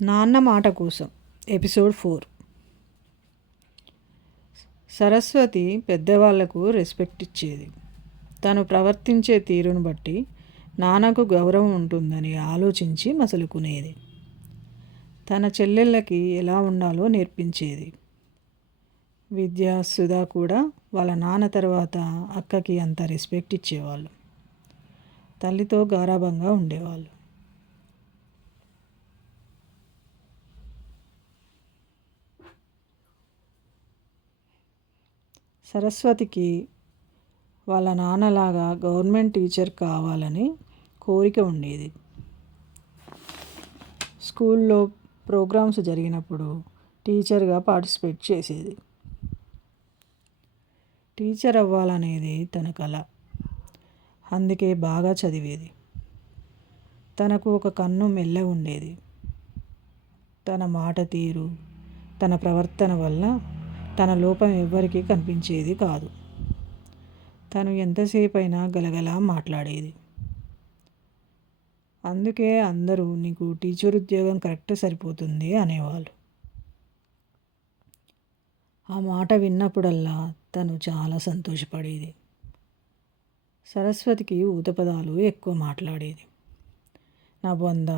నాన్న మాట కోసం ఎపిసోడ్ 4. సరస్వతి పెద్దవాళ్లకు రెస్పెక్ట్ ఇచ్చేది. తను ప్రవర్తించే తీరును బట్టి నాన్నకు గౌరవం ఉంటుందని ఆలోచించి మసలుకునేది. తన చెల్లెళ్ళకి ఎలా ఉండాలో నేర్పించేది. విద్య, సుధా కూడా వాళ్ళ నాన్న తర్వాత అక్కకి అంత రెస్పెక్ట్ ఇచ్చేవాళ్ళు. తల్లితో గారాబంగా ఉండేవాళ్ళు. సరస్వతికి వాళ్ళ నాన్నలాగా గవర్నమెంట్ టీచర్ కావాలని కోరిక ఉండేది. స్కూల్లో ప్రోగ్రామ్స్ జరిగినప్పుడు టీచర్గా పార్టిసిపేట్ చేసేది. టీచర్ అవ్వాలనేది తన కల. అందుకే బాగా చదివేది. తనకు ఒక కన్ను మెల్ల ఉండేది. తన మాట తీరు, తన ప్రవర్తన వల్ల తన లోపం ఎవ్వరికీ కనిపించేది కాదు. తను ఎంతసేపైనా గలగలా మాట్లాడేది. అందుకే అందరూ నీకు టీచర్ ఉద్యోగం కరెక్ట్ సరిపోతుంది అనేవాళ్ళు. ఆ మాట విన్నప్పుడల్లా తను చాలా సంతోషపడేది. సరస్వతికి ఊతపదాలు ఎక్కువ మాట్లాడేది. నా బొంద,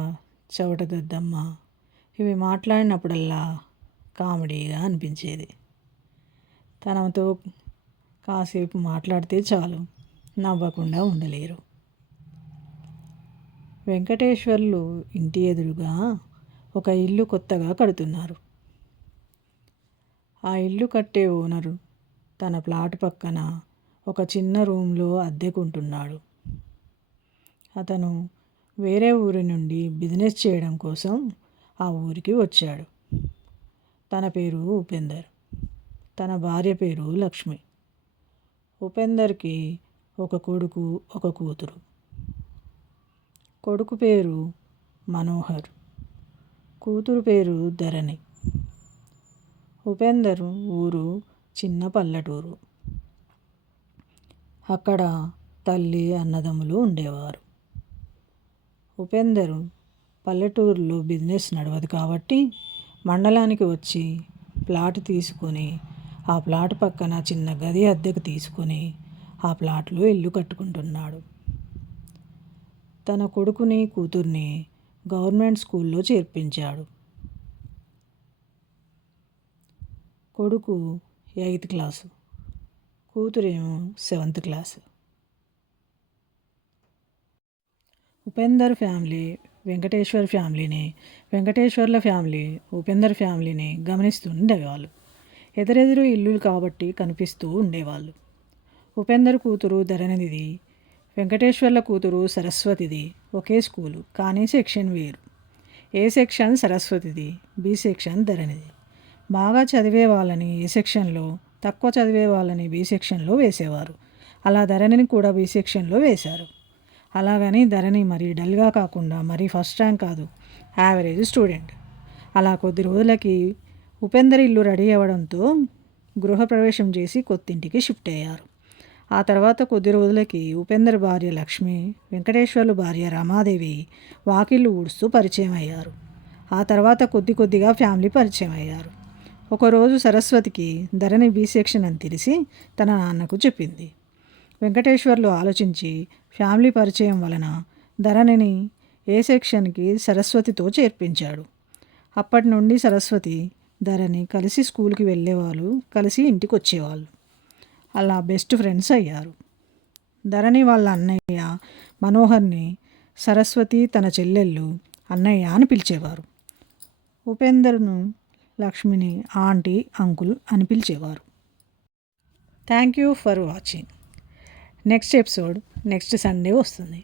చవట దద్దమ్మ ఇవి మాట్లాడినప్పుడల్లా కామెడీగా అనిపించేది. తనతో కాసేపు మాట్లాడితే చాలు, నవ్వకుండా ఉండలేరు. వెంకటేశ్వర్లు ఇంటి ఎదురుగా ఒక ఇల్లు కొత్తగా కడుతున్నారు. ఆ ఇల్లు కట్టే ఓనరు తన ప్లాట్ పక్కన ఒక చిన్న రూమ్లో అద్దెకుంటున్నాడు. అతను వేరే ఊరి నుండి బిజినెస్ చేయడం కోసం ఆ ఊరికి వచ్చాడు. తన పేరు ఉపేందర్. తన భార్య పేరు లక్ష్మి. ఉపేందర్కి ఒక కొడుకు, ఒక కూతురు. కొడుకు పేరు మనోహర్, కూతురు పేరు ధరణి. ఉపేందర్ ఊరు చిన్న పల్లెటూరు. అక్కడ తల్లి, అన్నదమ్ములు ఉండేవారు. ఉపేందర్ పల్లెటూరులో బిజినెస్ నడవదు కాబట్టి మండలానికి వచ్చి ప్లాట్ తీసుకొని ఆ ప్లాట్ పక్కన చిన్న గది అద్దెకు తీసుకొని ఆ ప్లాట్లో ఇల్లు కట్టుకుంటున్నాడు. తన కొడుకుని, కూతుర్ని గవర్నమెంట్ స్కూల్లో చేర్పించాడు. కొడుకు 8th క్లాసు, కూతురేమో 7th class. Upender family Venkateshwar ఫ్యామిలీని, వెంకటేశ్వర్ల ఫ్యామిలీ ఉపేందర్ ఫ్యామిలీని గమనిస్తుండేవాళ్ళు. ఎదురెదురు ఇల్లులు కాబట్టి కనిపిస్తూ ఉండేవాళ్ళు. ఉపేందర్ కూతురు ధరణిది, వెంకటేశ్వర్ల కూతురు సరస్వతిది ఒకే స్కూలు, కానీ సెక్షన్ వేరు. ఏ సెక్షన్ సరస్వతిది, బి సెక్షన్ ధరణిది. బాగా చదివే వాళ్ళని ఏ సెక్షన్లో, తక్కువ చదివే వాళ్ళని బి సెక్షన్లో వేసేవారు. అలా ధరణిని కూడా బి సెక్షన్లో వేశారు. అలాగని ధరణి మరీ డల్గా కాకుండా మరీ ఫస్ట్ ర్యాంక్ కాదు, యావరేజ్ స్టూడెంట్. అలా కొద్ది రోజులకి ఉపేందర్ ఇల్లు రెడీ అవ్వడంతో గృహప్రవేశం చేసి కొత్తింటికి షిఫ్ట్ అయ్యారు. ఆ తర్వాత కొద్ది రోజులకి ఉపేందర్ భార్య లక్ష్మి, వెంకటేశ్వర్లు భార్య రమాదేవి వాకిళ్ళు ఊడుస్తూ పరిచయం అయ్యారు. ఆ తర్వాత కొద్దిగా ఫ్యామిలీ పరిచయం అయ్యారు. ఒకరోజు సరస్వతికి ధరణి బి సెక్షన్ అని తెలిసి తన నాన్నకు చెప్పింది. వెంకటేశ్వర్లు ఆలోచించి ఫ్యామిలీ పరిచయం వలన ధరణిని ఏ సెక్షన్కి సరస్వతితో చేర్పించాడు. అప్పటి నుండి సరస్వతి, ధరణి కలిసి స్కూల్కి వెళ్ళేవాళ్ళు, కలిసి ఇంటికి వచ్చేవాళ్ళు. అలా బెస్ట్ ఫ్రెండ్స్ అయ్యారు. ధరణి వాళ్ళ అన్నయ్య మనోహర్ని సరస్వతి తన చెల్లెళ్ళు అన్నయ్య అని పిలిచేవారు. ఉపేందర్ను లక్ష్మిని ఆంటీ, అంకుల్ అని పిలిచేవారు. Thank you for watching. Next episode next Sunday వస్తుంది.